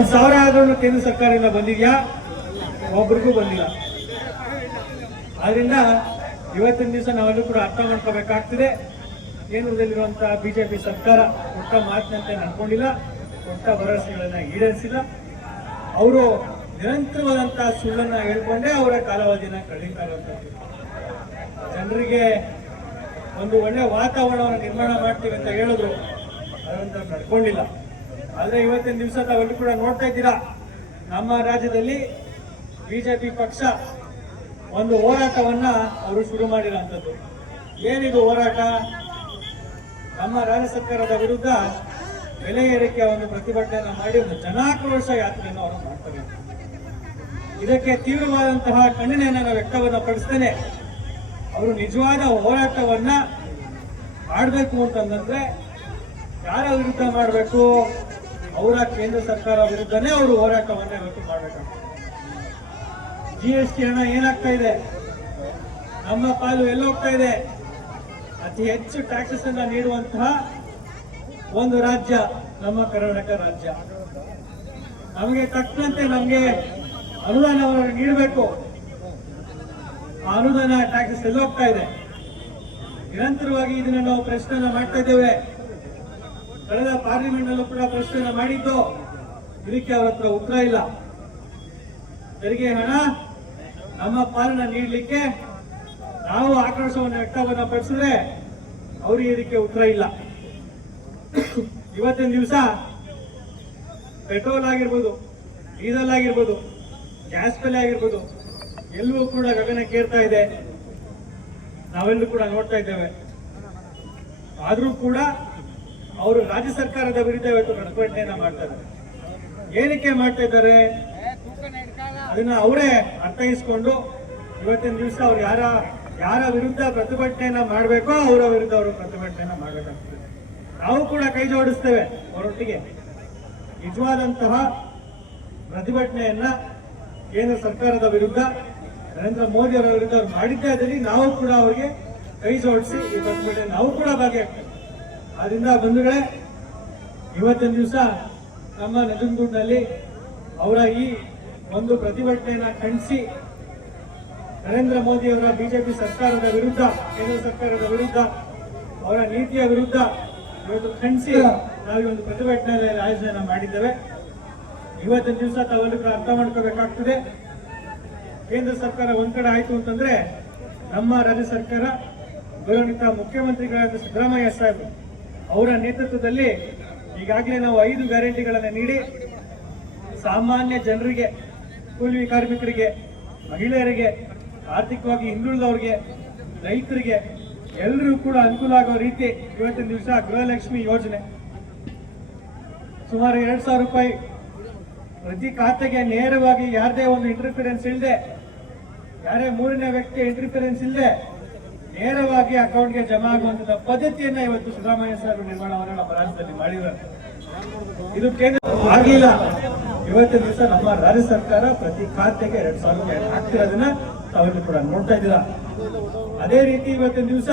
1000 ಆದ್ರೂ ಕೇಂದ್ರ ಸರ್ಕಾರದಿಂದ ಬಂದಿದ್ಯಾ? ಒಬ್ರಿಗೂ ಬಂದಿಲ್ಲ. ಆದ್ರಿಂದ ಇವತ್ತಿನ ದಿವಸ ನಾವೆಲ್ಲರೂ ಕೂಡ ಅರ್ಥ ಮಾಡ್ಕೋಬೇಕಾಗ್ತದೆ. ಕೇಂದ್ರದಲ್ಲಿರುವಂತಹ ಬಿಜೆಪಿ ಸರ್ಕಾರ ಕೊಟ್ಟ ಮಾತಿನಂತೆ ನಡ್ಕೊಂಡಿಲ್ಲ, ಕೊಟ್ಟ ಭರವಸೆಗಳನ್ನ ಈಡೇರಿಸಿಲ್ಲ. ಅವರು ನಿರಂತರವಾದಂತಹ ಸುಳ್ಳನ್ನ ಹೇಳ್ಕೊಂಡೇ ಅವರ ಕಾಲಾವಧಿನ ಕಳೀತಾ ಇರುವಂತದ್ದು. ಜನರಿಗೆ ಒಂದು ಒಳ್ಳೆ ವಾತಾವರಣವನ್ನು ನಿರ್ಮಾಣ ಮಾಡ್ತೀವಿ ಅಂತ ಹೇಳಿದ್ರು, ಅದರಂತ ನಡ್ಕೊಂಡಿಲ್ಲ. ಆದ್ರೆ ಇವತ್ತಿನ ದಿವಸ ತಾವೆಲ್ಲರೂ ಕೂಡ ನೋಡ್ತಾ ಇದ್ದೀರಾ, ನಮ್ಮ ರಾಜ್ಯದಲ್ಲಿ ಬಿಜೆಪಿ ಪಕ್ಷ ಒಂದು ಹೋರಾಟವನ್ನ ಅವರು ಶುರು ಮಾಡಿರೋಂಥದ್ದು. ಏನಿದು ಹೋರಾಟ? ನಮ್ಮ ರಾಜ್ಯ ಸರ್ಕಾರದ ವಿರುದ್ಧ ಬೆಲೆ ಏರಿಕೆಯ ಒಂದು ಪ್ರತಿಭಟನೆಯನ್ನು ಮಾಡಿ ಒಂದು ಜನಾಕ್ರೋಶ ಯಾತ್ರೆಯನ್ನು ಅವರು ಮಾಡ್ತಾರೆ. ಇದಕ್ಕೆ ತೀವ್ರವಾದಂತಹ ಖಂಡನೆಯನ್ನು ವ್ಯಕ್ತವನ್ನ ಪಡಿಸ್ತೇನೆ. ಅವರು ನಿಜವಾದ ಹೋರಾಟವನ್ನ ಮಾಡಬೇಕು ಅಂತಂದ್ರೆ ಯಾರ ವಿರುದ್ಧ ಮಾಡಬೇಕು? ಅವರ ಕೇಂದ್ರ ಸರ್ಕಾರ ವಿರುದ್ಧನೇ ಅವರು ಹೋರಾಟವನ್ನ ಇವತ್ತು ಮಾಡಬೇಕಾಗ್ತದೆ. GST ಹಣ ಏನಾಗ್ತಾ ಇದೆ? ನಮ್ಮ ಪಾಲು ಎಲ್ಲೋಗ್ತಾ ಇದೆ? ಅತಿ ಹೆಚ್ಚು ಟ್ಯಾಕ್ಸಸ್ ಅನ್ನ ನೀಡುವಂತಹ ಒಂದು ರಾಜ್ಯ ನಮ್ಮ ಕರ್ನಾಟಕ ರಾಜ್ಯ. ನಮಗೆ ತಕ್ಕಂತೆ ನಮಗೆ ಅನುದಾನವನ್ನು ನೀಡಬೇಕು. ಆ ಅನುದಾನ ಟ್ಯಾಕ್ಸಸ್ ಎಲ್ಲೋಗ್ತಾ ಇದೆ? ನಿರಂತರವಾಗಿ ಇದನ್ನ ನಾವು ಪ್ರಶ್ನೆಯನ್ನ ಮಾಡ್ತಾ ಇದ್ದೇವೆ. ಕಳೆದ ಪಾರ್ಲಿಮೆಂಟ್ ನಲ್ಲೂ ಕೂಡ ಪ್ರಶ್ನೆಯನ್ನ ಮಾಡಿದ್ದು, ಇದಕ್ಕೆ ಅವರ ಹತ್ರ ಉತ್ತರ ಇಲ್ಲ. ತೆರಿಗೆ ಹಣ ನಮ್ಮ ಪಾಲನ ನೀಡಲಿಕ್ಕೆ ನಾವು ಆಕ್ರೋಶವನ್ನು ವ್ಯಕ್ತವನ್ನ ಪಡಿಸಿದ್ರೆ ಅವರಿಗೆ ಇದಕ್ಕೆ ಉತ್ತರ ಇಲ್ಲ. ಇವತ್ತಿನ ದಿವಸ ಪೆಟ್ರೋಲ್ ಆಗಿರ್ಬೋದು, ಡೀಸೆಲ್ ಆಗಿರ್ಬೋದು, ಗ್ಯಾಸ್ ಬೆಲೆ ಆಗಿರ್ಬೋದು, ಎಲ್ಲವೂ ಕೂಡ ಗಗನಕ್ಕೇರ್ತಾ ಇದೆ. ನಾವೆಲ್ಲೂ ಕೂಡ ನೋಡ್ತಾ ಇದ್ದೇವೆ. ಆದ್ರೂ ಕೂಡ ಅವರು ರಾಜ್ಯ ಸರ್ಕಾರದ ವಿರುದ್ಧ ಇವತ್ತು ಪ್ರತಿಭಟನೆಯನ್ನ ಮಾಡ್ತಾರೆ. ಏನಕ್ಕೆ ಮಾಡ್ತಾ ಇದ್ದಾರೆ ಅದನ್ನ ಅವರೇ ಅರ್ಥೈಸ್ಕೊಂಡು ಇವತ್ತಿನ ದಿವಸ ಅವ್ರು ಯಾರ ವಿರುದ್ಧ ಪ್ರತಿಭಟನೆಯನ್ನ ಮಾಡಬೇಕೋ ಅವರ ವಿರುದ್ಧ ಅವರು ಪ್ರತಿಭಟನೆಯನ್ನ ಮಾಡಬೇಕಾಗ್ತದೆ. ನಾವು ಕೂಡ ಕೈ ಜೋಡಿಸ್ತೇವೆ ಅವರೊಟ್ಟಿಗೆ. ನಿಜವಾದಂತಹ ಪ್ರತಿಭಟನೆಯನ್ನ ಕೇಂದ್ರ ಸರ್ಕಾರದ ವಿರುದ್ಧ, ನರೇಂದ್ರ ಮೋದಿ ಅವರ ವಿರುದ್ಧ ಅವ್ರು ಮಾಡಿದ್ದೇ ಇದ್ದಲ್ಲಿ ನಾವು ಕೂಡ ಅವರಿಗೆ ಕೈ ಜೋಡಿಸಿ ಈ ಪ್ರತಿಭಟನೆ ನಾವು ಕೂಡ ಭಾಗಿಯಾಗ್ತೇವೆ. ಆದ್ರಿಂದ ಬಂಧುಗಳೇ, ಇವತ್ತಿನ ದಿವಸ ನಮ್ಮ ನಂಜನಗೂಡಿನಲ್ಲಿ ಅವರ ಈ ಒಂದು ಪ್ರತಿಭಟನೆಯನ್ನ ಖಂಡಿಸಿ ನರೇಂದ್ರ ಮೋದಿ ಅವರ ಬಿಜೆಪಿ ಸರ್ಕಾರದ ವಿರುದ್ಧ, ಕೇಂದ್ರ ಸರ್ಕಾರದ ವಿರುದ್ಧ, ಅವರ ನೀತಿಯ ವಿರುದ್ಧ ಇವತ್ತು ಖಂಡಿಸಿ ನಾವು ಒಂದು ಪ್ರತಿಭಟನೆ ಆಯೋಜನೆ ಮಾಡಿದ್ದೇವೆ. ಇವತ್ತಿನ ದಿವಸ ತಾವೆಲ್ಲರೂ ಅರ್ಥ ಮಾಡ್ಕೋಬೇಕಾಗ್ತದೆ. ಕೇಂದ್ರ ಸರ್ಕಾರ ಒಂದ್ ಕಡೆ ಆಯ್ತು ಅಂತಂದ್ರೆ ನಮ್ಮ ರಾಜ್ಯ ಸರ್ಕಾರ ಗೌರವಾನ್ವಿತ ಮುಖ್ಯಮಂತ್ರಿಗಳಾದ ಸಿದ್ದರಾಮಯ್ಯ ಸಾಹೇಬರು ಅವರ ನೇತೃತ್ವದಲ್ಲಿ ಈಗಾಗಲೇ ನಾವು 5 ಗ್ಯಾರಂಟಿಗಳನ್ನು ನೀಡಿ ಸಾಮಾನ್ಯ ಜನರಿಗೆ, ಕೂಲಿ ಕಾರ್ಮಿಕರಿಗೆ, ಮಹಿಳೆಯರಿಗೆ, ಆರ್ಥಿಕವಾಗಿ ಹಿಂದುಳಿದವರಿಗೆ, ರೈತರಿಗೆ ಎಲ್ಲರೂ ಕೂಡ ಅನುಕೂಲ ಆಗೋ ರೀತಿ ಇವತ್ತಿನ ದಿವಸ ಗೃಹಲಕ್ಷ್ಮಿ ಯೋಜನೆ ಸುಮಾರು 2,000 ರೂಪಾಯಿ ಪ್ರತಿ ಖಾತೆಗೆ ನೇರವಾಗಿ ಯಾರದೇ ಒಂದು ಇಂಟರ್ಫಿರೆನ್ಸ್ ಇಲ್ಲದೆ, ಯಾರೇ ಮೂರನೇ ವ್ಯಕ್ತಿ ಇಂಟರ್ಫಿರೆನ್ಸ್ ಇಲ್ಲದೆ ನೇರವಾಗಿ ಅಕೌಂಟ್ಗೆ ಜಮಾ ಆಗುವಂತಹ ಪದ್ಧತಿಯನ್ನ ಇವತ್ತು ಸಿದ್ದರಾಮಯ್ಯ ಸಾಹೇಬರು ನಿರ್ಮಾಣವನ್ನು ನಮ್ಮ ರಾಜ್ಯದಲ್ಲಿ ಮಾಡಿದ್ದಾರೆ. ಇದು ಕೇಂದ್ರ ಆಗಿಲ್ಲ. ಇವತ್ತಿನ ದಿವಸ ನಮ್ಮ ರಾಜ್ಯ ಸರ್ಕಾರ ಪ್ರತಿ ಖಾತೆಗೆ 2,000 ರೂಪಾಯಿ ಹಾಕ್ತಿರೋದನ್ನ ತಾವೆಲ್ಲರೂ ಕೂಡ ನೋಡ್ತಾ ಇದ್ದೀರಾ. ಅದೇ ರೀತಿ ಇವತ್ತಿನ ದಿವಸ